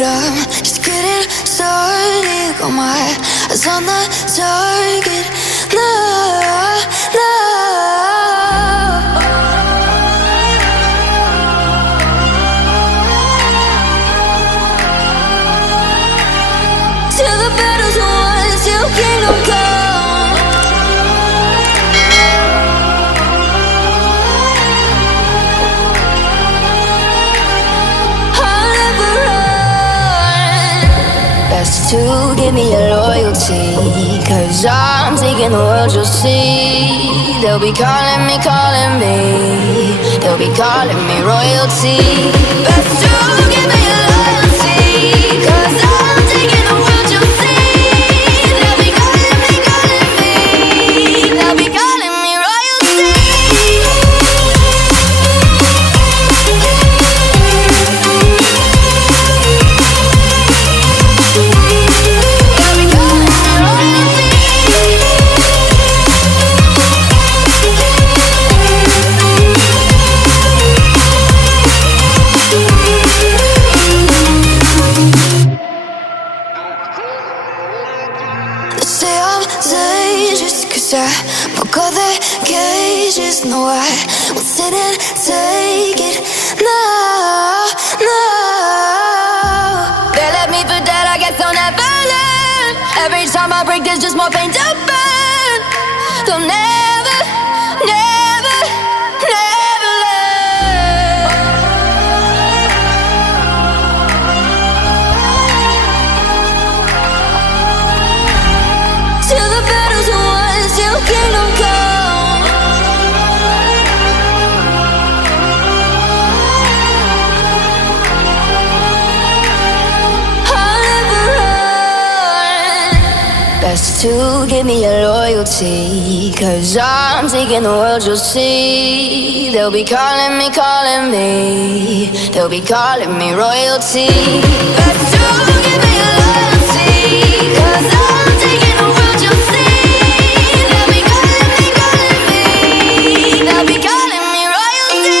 but I'm just getting started. Got my eyes on the target. No, no. Till the battle's won, till kingdom come. I'll never run. Best to give me your loyalty, 'cause I'm taking the world, you'll see. They'll be calling me, they'll be calling me royalty. Best to give me your loyalty, 'cause I'm taking the world, you'll see. They'll be calling me, they'll be calling me royalty. They'll be calling me royalty. They say I'm dangerous 'cause I broke all their cages. No, I won't sit and take it. No, no. They left me for dead, I guess I'll never learn. Every time I break, there's just more pain to burn. They'll never, never, never learn. Till the battle's won, till kingdom come. I'll never run. Best to give me your loyalty, 'cause I'm taking the world, you'll see. They'll be calling me, they'll be calling me royalty. Best to give me your loyalty, 'cause I'm taking the world, you'll see. They'll be calling me, they'll be calling me royalty. They'll be calling me royalty.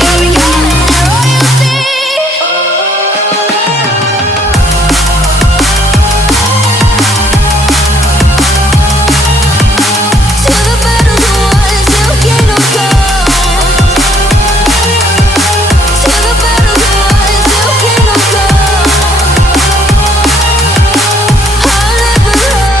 They'll be calling me royalty. Till the battle's won, till kingdom come. Till the battle's won, till kingdom come. I'll never run.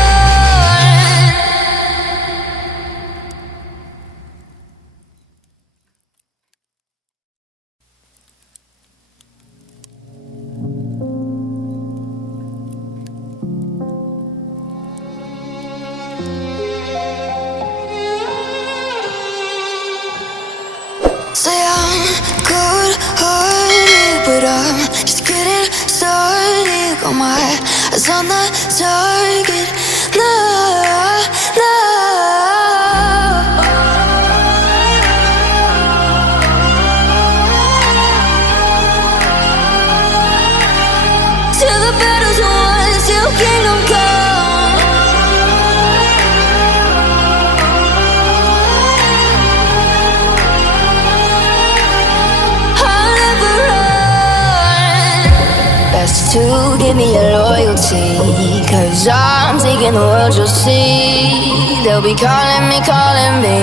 Say I'm good-hearted, but I'm just getting started. Got my eyes on the target. No, no. Till the battle's won, till kingdom come. I'll never run. Best to give me your loyalty, 'cause I'm taking the world, you'll see. They'll be calling me,